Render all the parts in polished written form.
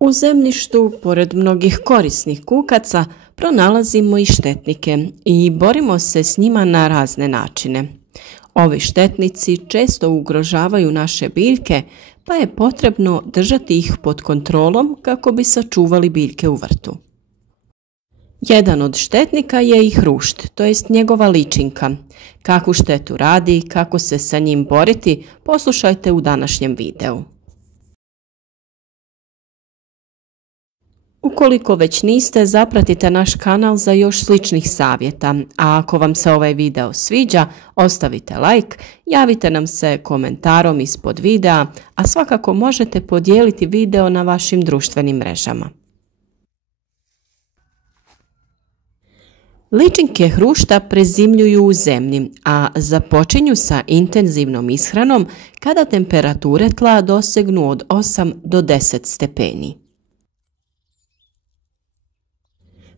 U zemljištu, pored mnogih korisnih kukaca, pronalazimo i štetnike i borimo se s njima na razne načine. Ovi štetnici često ugrožavaju naše biljke, pa je potrebno držati ih pod kontrolom kako bi sačuvali biljke u vrtu. Jedan od štetnika je i hrušt, to jest njegova ličinka. Kakvu štetu radi i kako se sa njim boriti, poslušajte u današnjem videu. Ukoliko već niste, zapratite naš kanal za još sličnih savjeta, a ako vam se ovaj video sviđa, ostavite like, javite nam se komentarom ispod videa, a svakako možete podijeliti video na vašim društvenim mrežama. Ličinke hrušta prezimljuju u zemlji, a započinju sa intenzivnom ishranom kada temperature tla dosegnu od 8 do 10 stepeni.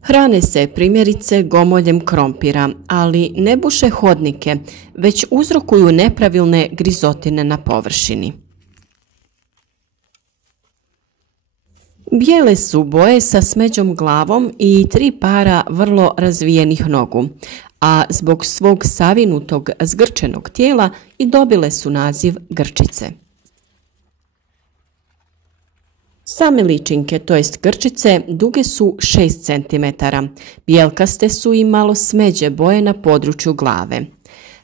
Hrane se primjerice gomoljem krompira, ali ne buše hodnike, već uzrokuju nepravilne grizotine na površini. Bijele su boje sa smeđom glavom i 3 para vrlo razvijenih nogu, a zbog svog savinutog zgrčenog tijela i dobile su naziv grčice. Same ličinke, to jest grčice, duge su 6 cm, bijelkaste su i malo smeđe boje na području glave.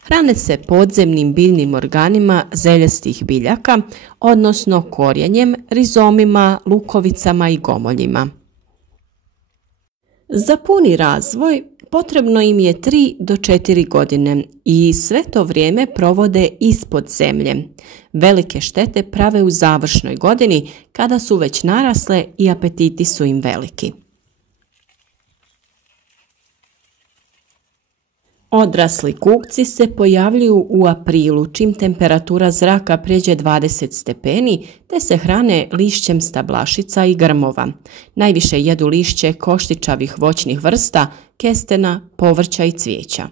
Hrane se podzemnim biljnim organima zeljastih biljaka, odnosno korijenjem, rizomima, lukovicama i gomoljima. Za puni razvoj potrebno im je 3 do 4 godine i sve to vrijeme provode ispod zemlje. Velike štete prave u završnoj godini kada su već narasle i apetiti su im veliki. Odrasli kukci se pojavljuju u aprilu čim temperatura zraka prijeđe 20 stepeni te se hrane lišćem stablašica i grmova. Najviše jedu lišće koštičavih voćnih vrsta, kestena, povrća i cvijeća.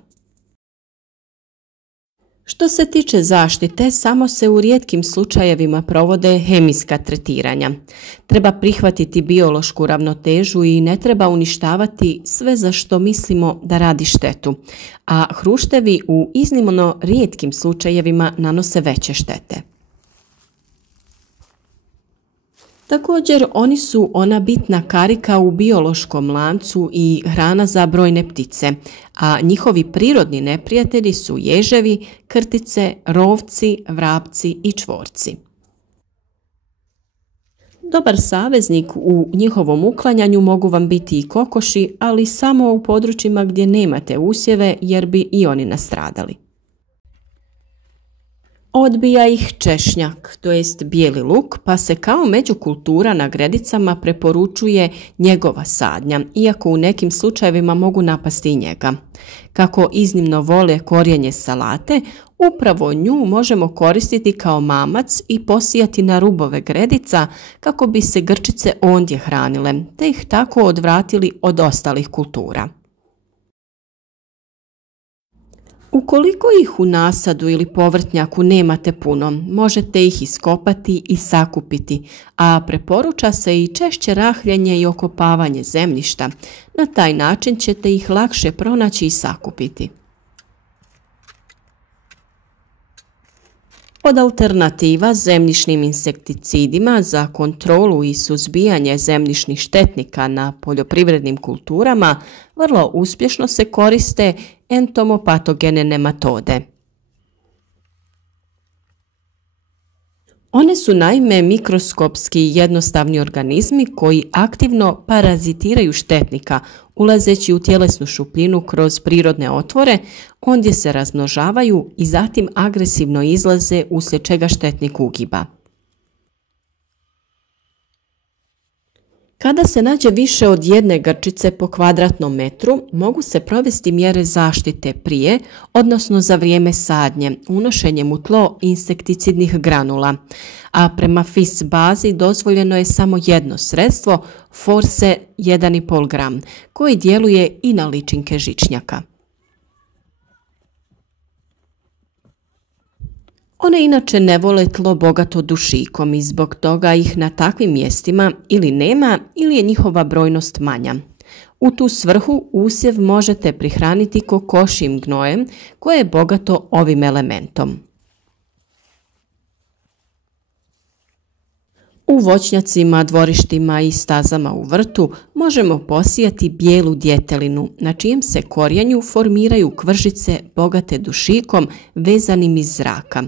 Što se tiče zaštite, samo se u rijetkim slučajevima provode hemijska tretiranja. Treba prihvatiti biološku ravnotežu i ne treba uništavati sve za što mislimo da radi štetu, a hruštevi u iznimno rijetkim slučajevima nanose veće štete. Također, oni su ona bitna karika u biološkom lancu i hrana za brojne ptice, a njihovi prirodni neprijatelji su ježevi, krtice, rovci, vrapci i čvorci. Dobar saveznik u njihovom uklanjanju mogu vam biti i kokoši, ali samo u područjima gdje nemate usjeve jer bi i oni nastradali. Odbija ih češnjak, to jest bijeli luk, pa se kao međukultura na gredicama preporučuje njegova sadnja, iako u nekim slučajevima mogu napasti i njega. Kako iznimno vole korijenje salate, upravo nju možemo koristiti kao mamac i posijati na rubove gredica kako bi se grčice ondje hranile, te ih tako odvratili od ostalih kultura. Ukoliko ih u nasadu ili povrtnjaku nemate puno, možete ih iskopati i sakupiti, a preporuča se i češće rahljenje i okopavanje zemljišta. Na taj način ćete ih lakše pronaći i sakupiti. Od alternativa zemljišnim insekticidima za kontrolu i suzbijanje zemljišnih štetnika na poljoprivrednim kulturama vrlo uspješno se koriste entomopatogene nematode. One su naime mikroskopski jednostavni organizmi koji aktivno parazitiraju štetnika, ulazeći u tjelesnu šupljinu kroz prirodne otvore, ondje se razmnožavaju i zatim agresivno izlaze uslijed čega štetnik ugiba. Kada se nađe više od jedne grčice po kvadratnom metru, mogu se provesti mjere zaštite prije, odnosno za vrijeme sadnje, unošenjem u tlo insekticidnih granula, a prema FIS bazi dozvoljeno je samo jedno sredstvo, Force 1,5 gram, koji djeluje i na ličinke žičnjaka. One inače ne vole tlo bogato dušikom i zbog toga ih na takvim mjestima ili nema ili je njihova brojnost manja. U tu svrhu usjev možete prihraniti kokošjim gnojem koje je bogato ovim elementom. U voćnjacima, dvorištima i stazama u vrtu možemo posijati bijelu djetelinu na čijem se korijenju formiraju kvržice bogate dušikom vezanim iz zraka.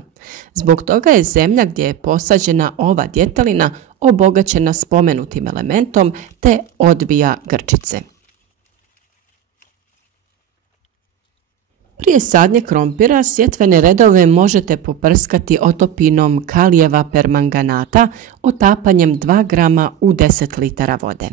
Zbog toga je zemlja gdje je posađena ova djetelina obogaćena spomenutim elementom te odbija grčice. Prije sadnje krompira sjetvene redove možete poprskati otopinom kalijeva permanganata otapanjem 2 grama u 10 litara vode.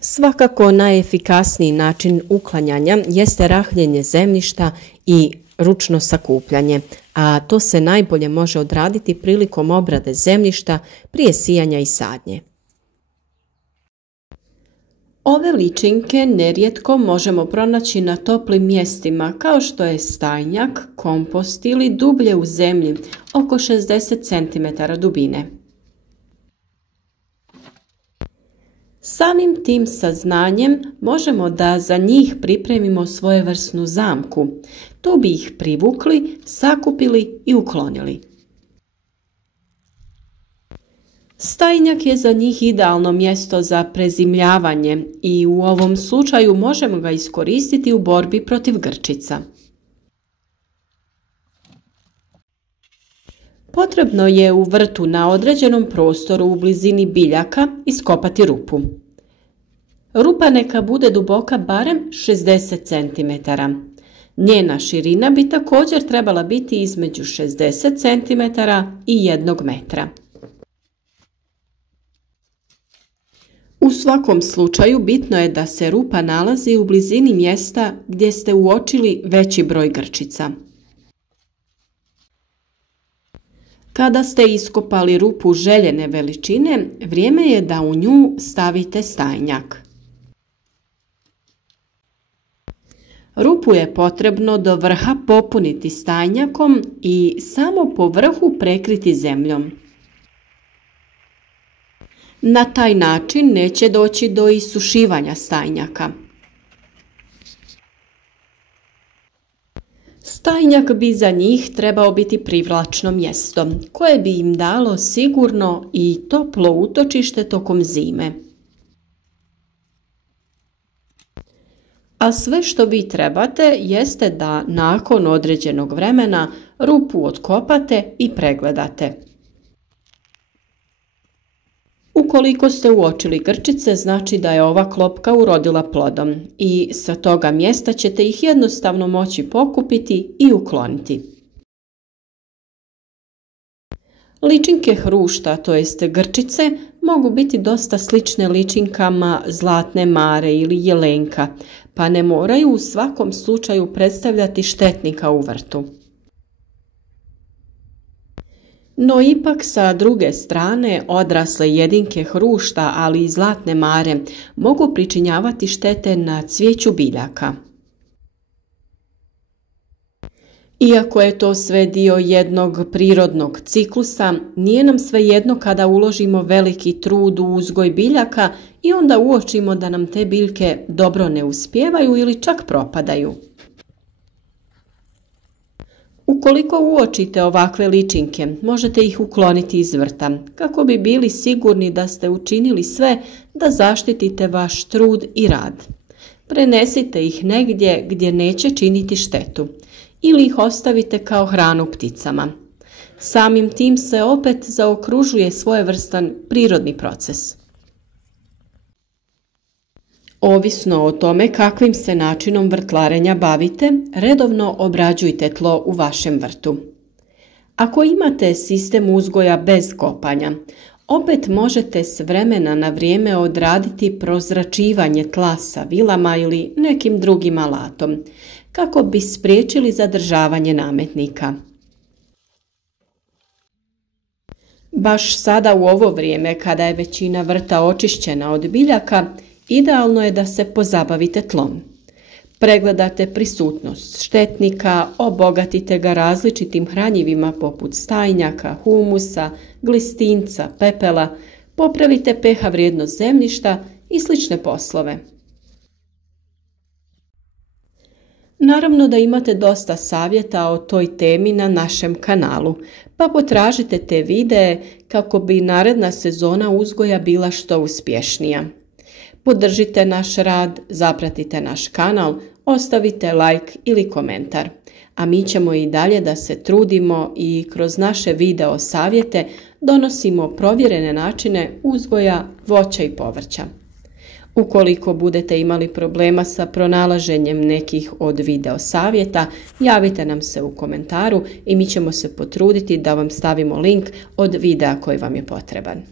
Svakako najefikasniji način uklanjanja jeste rahljenje zemljišta i ručno sakupljanje, a to se najbolje može odraditi prilikom obrade zemljišta prije sijanja i sadnje. Ove ličinke nerijetko možemo pronaći na toplim mjestima kao što je stajnjak, kompost ili dublje u zemlji, oko 60 cm dubine. Samim tim saznanjem možemo da za njih pripremimo svojevrsnu zamku. Tu bi ih privukli, sakupili i uklonili. Stajnjak je za njih idealno mjesto za prezimljavanje i u ovom slučaju možemo ga iskoristiti u borbi protiv grčica. Potrebno je u vrtu na određenom prostoru u blizini biljaka iskopati rupu. Rupa neka bude duboka barem 60 cm. Njena širina bi također trebala biti između 60 cm i 1 metra. U svakom slučaju bitno je da se rupa nalazi u blizini mjesta gdje ste uočili veći broj grčica. Kada ste iskopali rupu željene veličine, vrijeme je da u nju stavite stajnjak. Rupu je potrebno do vrha popuniti stajnjakom i samo po vrhu prekriti zemljom. Na taj način neće doći do isušivanja stajnjaka. Stajnjak bi za njih trebao biti privlačno mjesto, koje bi im dalo sigurno i toplo utočište tokom zime. A sve što vi trebate jeste da nakon određenog vremena rupu otkopate i pregledate. Ukoliko ste uočili grčice, znači da je ova klopka urodila plodom i sa toga mjesta ćete ih jednostavno moći pokupiti i ukloniti. Ličinke hrušta, to jest grčice, mogu biti dosta slične ličinkama zlatne mare ili jelenka, pa ne moraju u svakom slučaju predstavljati štetnika u vrtu. No ipak sa druge strane odrasle jedinke hrušta, ali i zlatne mare mogu pričinjavati štete na cvijeću biljaka. Iako je to sve dio jednog prirodnog ciklusa, nije nam svejedno kada uložimo veliki trud u uzgoj biljaka i onda uočimo da nam te biljke dobro ne uspijevaju ili čak propadaju. Ukoliko uočite ovakve ličinke, možete ih ukloniti iz vrta, kako bi bili sigurni da ste učinili sve da zaštitite vaš trud i rad. Prenesite ih negdje gdje neće činiti štetu ili ih ostavite kao hranu pticama. Samim tim se opet zaokružuje svojevrstan prirodni proces. Ovisno o tome kakvim se načinom vrtlarenja bavite, redovno obrađujte tlo u vašem vrtu. Ako imate sistem uzgoja bez kopanja, opet možete s vremena na vrijeme odraditi prozračivanje tla sa vilama ili nekim drugim alatom, kako bi spriječili zadržavanje nametnika. Baš sada u ovo vrijeme, kada je većina vrta očišćena od biljaka, idealno je da se pozabavite tlom. Pregledate prisutnost štetnika, obogatite ga različitim hranjivima poput stajnjaka, humusa, glistinca, pepela, popravite pH vrijednost zemljišta i slične poslove. Naravno da imate dosta savjeta o toj temi na našem kanalu, pa potražite te videe kako bi naredna sezona uzgoja bila što uspješnija. Podržite naš rad, zapratite naš kanal, ostavite like ili komentar. A mi ćemo i dalje da se trudimo i kroz naše video savjete donosimo provjerene načine uzgoja voća i povrća. Ukoliko budete imali problema sa pronalaženjem nekih od video savjeta, javite nam se u komentaru i mi ćemo se potruditi da vam stavimo link od videa koji vam je potreban.